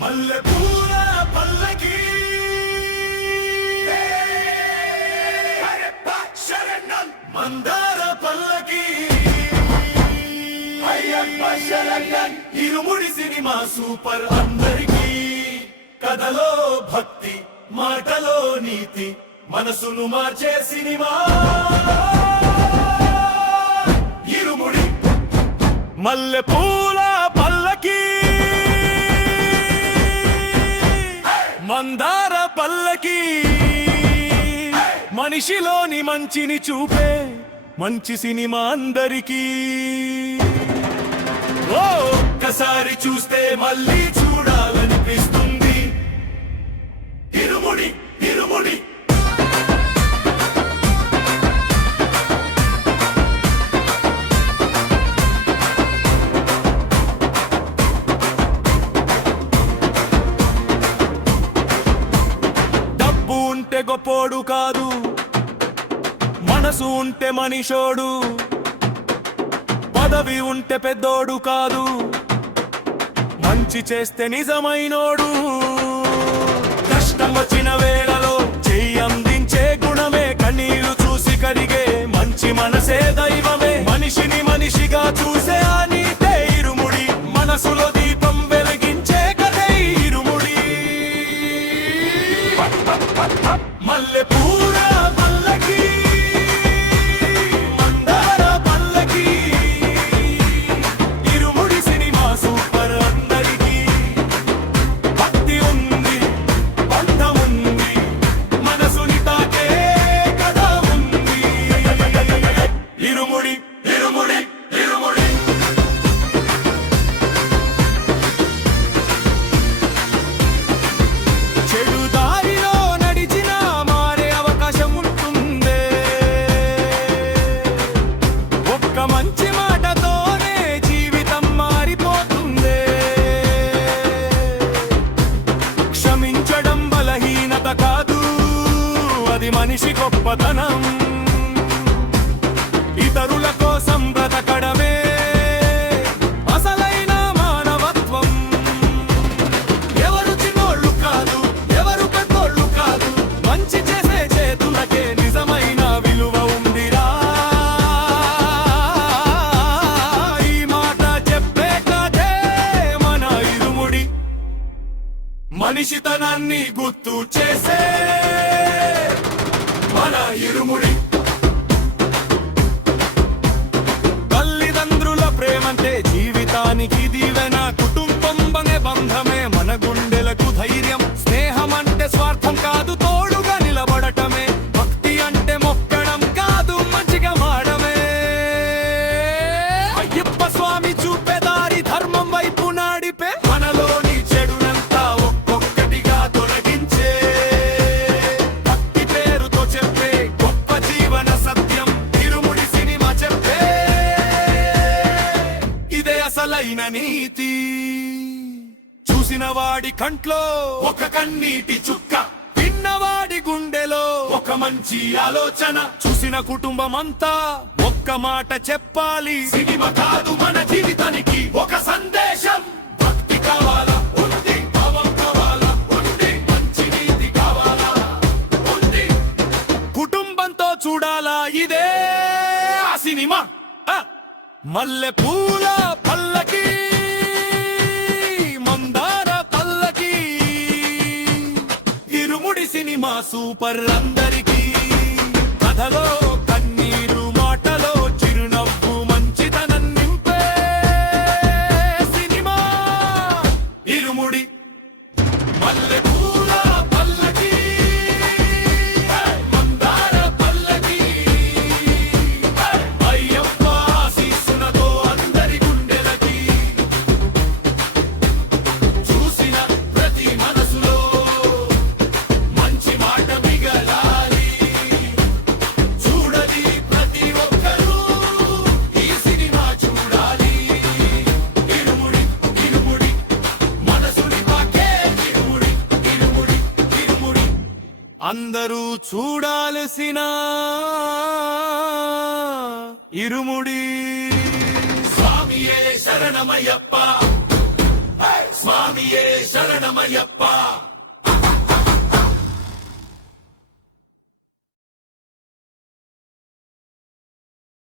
మల్లెపూల పల్లకి మందార పల్లకి ఇరుముడి సినిమా సూపర్ అందరికీ కథలో భక్తి మాటలో నీతి మనసును మార్చే సినిమా ఇరుముడి మల్లెపూల పల్లకి మందార పల్లకి మనిషిలోని మంచిని చూపే మంచి సినిమా అందరికీ ఒక్కసారి చూస్తే మళ్ళీ చూడాలనిపిస్తుంది ఇరుముడి ఇరుముడి డబ్బు ఉంటే గొప్పోడు కాదు మనసు ఉంటే మనిషోడు పదవి ఉంటే పెద్దోడు కాదు మంచి చేస్తే నిజమైనోడు కష్టం వచ్చిన వేళలో చెయ్యి అందించే గుణమే కన్నీరు చూసి కరిగే మంచి మనసే దైవమే మనిషిని మనిషిగా చూసే ఆ నీతే ఇరుముడి మనసులో దీపం వెలిగించే కథే ఇరుముడి మల్లెపూల పల్లకి మందార పల్లకి ఇరుముడి సినిమా సూపర్ అందరికీ భక్తి ఉంది బంధం ఉంది మనసుని తాకే కథ ఉంది ఇరుముడి ఇరుముడి ఇరుముడి చెడు దారిలో నడిచినా మారే అవకాశం ఉంటుందే ఒక్క మంచి మాటతోనే జీవితం మారిపోతుందే క్షమించడం బలహీనత కాదు అది మనిషి గొప్పతనం ఇతరుల కోసం బ్రతకడమే అసలైన మానవత్వం ఎవరు చిన్నోళ్ళు కాదు ఎవరు పెద్దోళ్ళు కాదు మంచి చేసే చేతులకే నిజమైన విలువ ఉందిరా ఈ మాట చెప్పే కథే మన ఇరుముడి మనిషితనాన్ని గుర్తు చేసే మన ఇరుముడి తల్లిదండ్రుల ప్రేమంటే జీవితానికి దీవెన కుటుంబం అనే బంధమే మన గుండెలకు ధైర్యం స్నేహం అంటే స్వార్థం కాదు తోడుగా నిలబడటమే భక్తి అంటే మొక్కడం కాదు మంచిగా మాడమే అయ్యప్ప స్వామి చూపే దారి ధర్మం వైపు నాడిపే మనలోని చెడునంతా ఒక్కొక్కటిగా తొలగించే భక్తి పేరుతో చెప్పే గొప్ప జీవన సత్యం ఇరుముడి సినిమా చెప్పే ఇదే అసలైన నీతి చూసిన వాడి కంట్లో ఒక కన్నీటి చుక్క విన్నవాడి గుండెలో ఒక మంచి ఆలోచన చూసిన కుటుంబం అంతా ఒక్క మాట చెప్పాలి సినిమా కాదు మన జీవితానికి ఒక సందేశం భక్తి కావాలా ఉంది భావం కావాలా ఉంది మంచి నీతి కావాలా ఉంది కుటుంబంతో చూడాలా ఇదే ఆ సినిమా మల్లెపూల పల్లకి మందార పల్లకి ఇరుముడి సినిమా సూపర్ అందరికీ కథలో కన్నీరు మాటలో చిరునవ్వు మంచితనం నింపే సినిమా ఇరుముడి మల్లెపూల పల్లకి మందార పల్లకి అయ్యప్ప ఆశీస్సులతో అందరి గుండెలకి చూసిన ప్రతి మనసులో మంచి మాట మిగలాలి చూడలి ప్రతి ఒక్కరూ ఈ సినిమా చూడాలి ఇరుముడి ఇరుముడి మనసుని తాకే ఇరుముడి ఇరుముడి ఇరుముడి అందరూ చూడాల్సిన ఇరుముడి స్వామియే శరణమయ్యప్ప స్వామియే శరణమయ్యప్ప